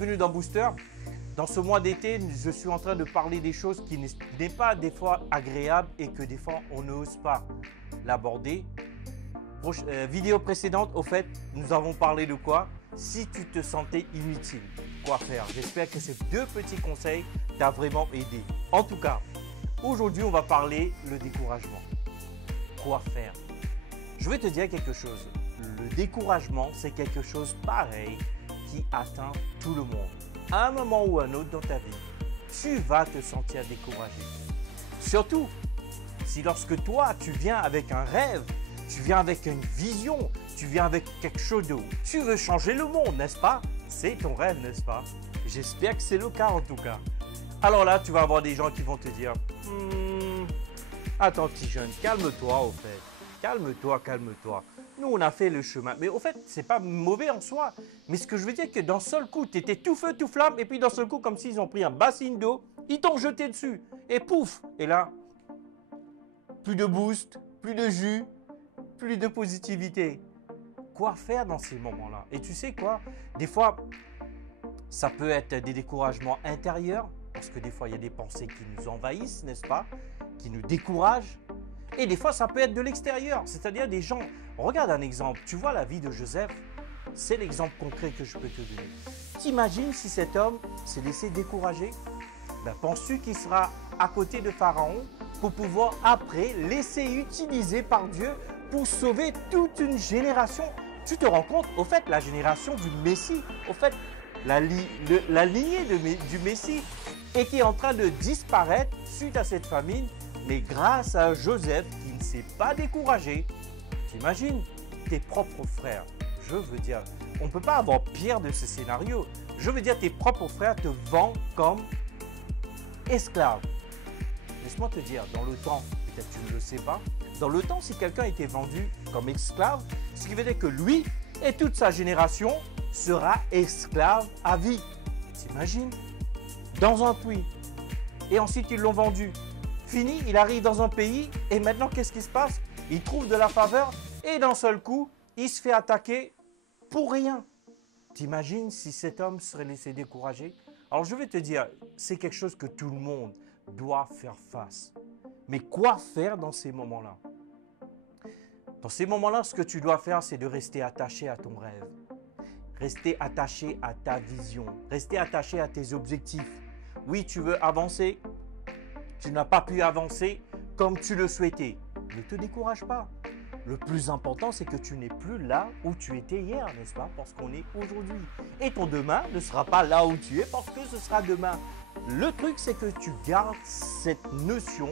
bienvenue dans Booster. Dans ce mois d'été, je suis en train de parler des choses qui n'est pas des fois agréable et que des fois on n'ose pas l'aborder. Vidéo précédente, au fait, nous avons parlé de quoi? Si tu te sentais inutile, quoi faire? J'espère que ces deux petits conseils t'ont vraiment aidé. En tout cas, aujourd'hui, on va parler le découragement. Quoi faire? Je vais te dire quelque chose. Le découragement, c'est quelque chose pareil qui atteint tout le monde. À un moment ou à un autre dans ta vie, tu vas te sentir découragé. Surtout si lorsque toi, tu viens avec un rêve, tu viens avec une vision, tu viens avec quelque chose de... Tu veux changer le monde, n'est-ce pas? C'est ton rêve, n'est-ce pas? J'espère que c'est le cas en tout cas. Alors là, tu vas avoir des gens qui vont te dire attends petit jeune, calme-toi au fait. Calme-toi, calme-toi. Nous, on a fait le chemin. Mais au fait, c'est pas mauvais en soi. Mais ce que je veux dire, c'est que d'un seul coup, tu étais tout feu, tout flamme. Et puis d'un seul coup, comme s'ils ont pris un bassin d'eau, ils t'ont jeté dessus. Et pouf! Et là, plus de boost, plus de jus, plus de positivité. Quoi faire dans ces moments-là? Et tu sais quoi? Des fois, ça peut être des découragements intérieurs. Parce que des fois, il y a des pensées qui nous envahissent, n'est-ce pas? Qui nous découragent. Et des fois, ça peut être de l'extérieur, c'est-à-dire des gens. Regarde un exemple, tu vois la vie de Joseph, c'est l'exemple concret que je peux te donner. T'imagines si cet homme s'est laissé décourager? Penses-tu qu'il sera à côté de Pharaon pour pouvoir après laisser utiliser par Dieu pour sauver toute une génération? Tu te rends compte, au fait, la génération du Messie, au fait, la lignée du Messie était en train de disparaître suite à cette famine. Mais grâce à Joseph qui ne s'est pas découragé, t'imagines tes propres frères. Je veux dire, on ne peut pas avoir pire de ce scénario. Je veux dire, tes propres frères te vendent comme esclave. Laisse-moi te dire, dans le temps, peut-être tu ne le sais pas, dans le temps, si quelqu'un était vendu comme esclave, ce qui veut dire que lui et toute sa génération sera esclave à vie. T'imagines? Dans un puits. Et ensuite, ils l'ont vendu. Fini, il arrive dans un pays et maintenant, qu'est-ce qui se passe? Il trouve de la faveur et d'un seul coup, il se fait attaquer pour rien. T'imagines si cet homme serait laissé décourager? Alors, je vais te dire, c'est quelque chose que tout le monde doit faire face. Mais quoi faire dans ces moments-là? Dans ces moments-là, ce que tu dois faire, c'est de rester attaché à ton rêve. Rester attaché à ta vision. Rester attaché à tes objectifs. Oui, tu veux avancer. Tu n'as pas pu avancer comme tu le souhaitais. Ne te décourage pas. Le plus important, c'est que tu n'es plus là où tu étais hier, n'est-ce pas? Parce qu'on est aujourd'hui. Et ton demain ne sera pas là où tu es parce que ce sera demain. Le truc, c'est que tu gardes cette notion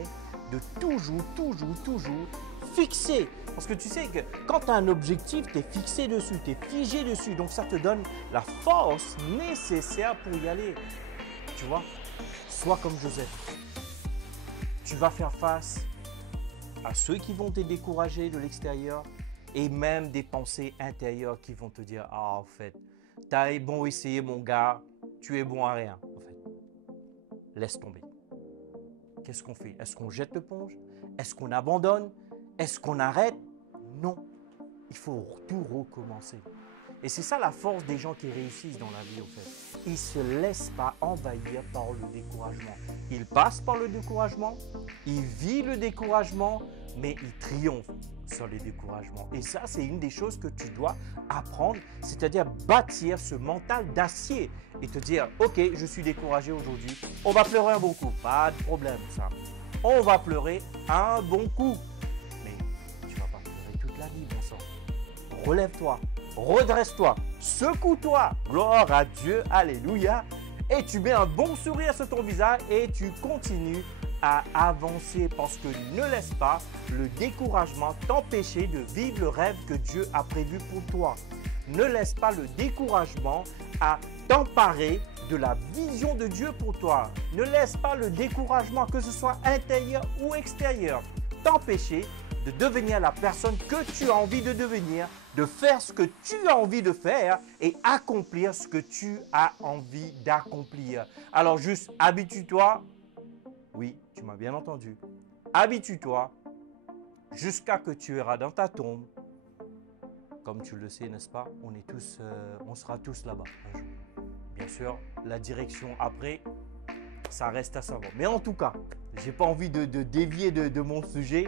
de toujours fixé. Parce que tu sais que quand tu as un objectif, tu es fixé dessus, tu es figé dessus. Donc ça te donne la force nécessaire pour y aller. Tu vois? Sois comme Joseph. Tu vas faire face à ceux qui vont te décourager de l'extérieur et même des pensées intérieures qui vont te dire « Ah, en fait, tu as bon essayé mon gars, tu es bon à rien. » En fait, laisse tomber. Qu'est-ce qu'on fait? Est-ce qu'on jette l'éponge? Est-ce qu'on abandonne? Est-ce qu'on arrête? Non. Il faut tout recommencer. Et c'est ça la force des gens qui réussissent dans la vie, en fait. Ils ne se laissent pas envahir par le découragement. Ils passent par le découragement, ils vivent le découragement, mais ils triomphent sur les découragements. Et ça, c'est une des choses que tu dois apprendre, c'est-à-dire bâtir ce mental d'acier et te dire, ok, je suis découragé aujourd'hui, on va pleurer un bon coup, pas de problème ça. On va pleurer un bon coup, mais tu ne vas pas pleurer toute la vie, mon sang. Relève-toi. Redresse-toi, secoue-toi, gloire à Dieu, alléluia, et tu mets un bon sourire sur ton visage et tu continues à avancer parce que ne laisse pas le découragement t'empêcher de vivre le rêve que Dieu a prévu pour toi. Ne laisse pas le découragement à t'emparer de la vision de Dieu pour toi. Ne laisse pas le découragement, que ce soit intérieur ou extérieur, t'empêcher de devenir la personne que tu as envie de devenir, de faire ce que tu as envie de faire et accomplir ce que tu as envie d'accomplir. Alors juste habitue-toi, oui, tu m'as bien entendu, habitue-toi jusqu'à que tu iras dans ta tombe. Comme tu le sais, n'est-ce pas? On sera tous là-bas un jour. Bien sûr, la direction après, ça reste à savoir. Mais en tout cas, je n'ai pas envie de dévier de mon sujet.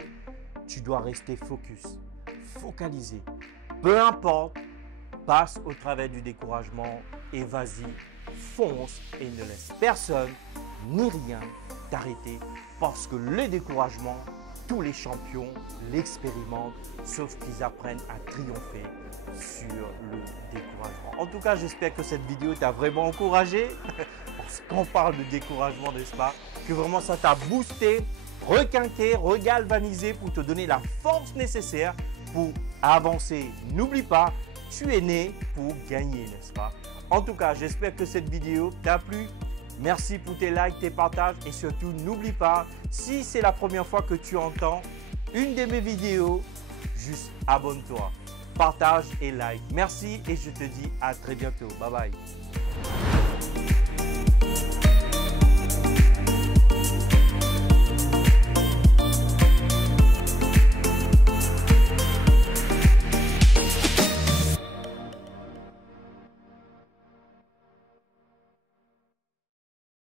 Tu dois rester focus, focalisé. Peu importe, passe au travers du découragement et vas-y, fonce et ne laisse personne ni rien t'arrêter parce que le découragement, tous les champions l'expérimentent, sauf qu'ils apprennent à triompher sur le découragement. En tout cas, j'espère que cette vidéo t'a vraiment encouragé parce qu'on parle de découragement, n'est-ce pas? Que vraiment ça t'a boosté, requinqué, regalvanisé pour te donner la force nécessaire pour avancer. N'oublie pas, tu es né pour gagner, n'est-ce pas? En tout cas, j'espère que cette vidéo t'a plu. Merci pour tes likes, tes partages et surtout, n'oublie pas, si c'est la première fois que tu entends une de mes vidéos, juste abonne-toi, partage et like. Merci et je te dis à très bientôt. Bye bye.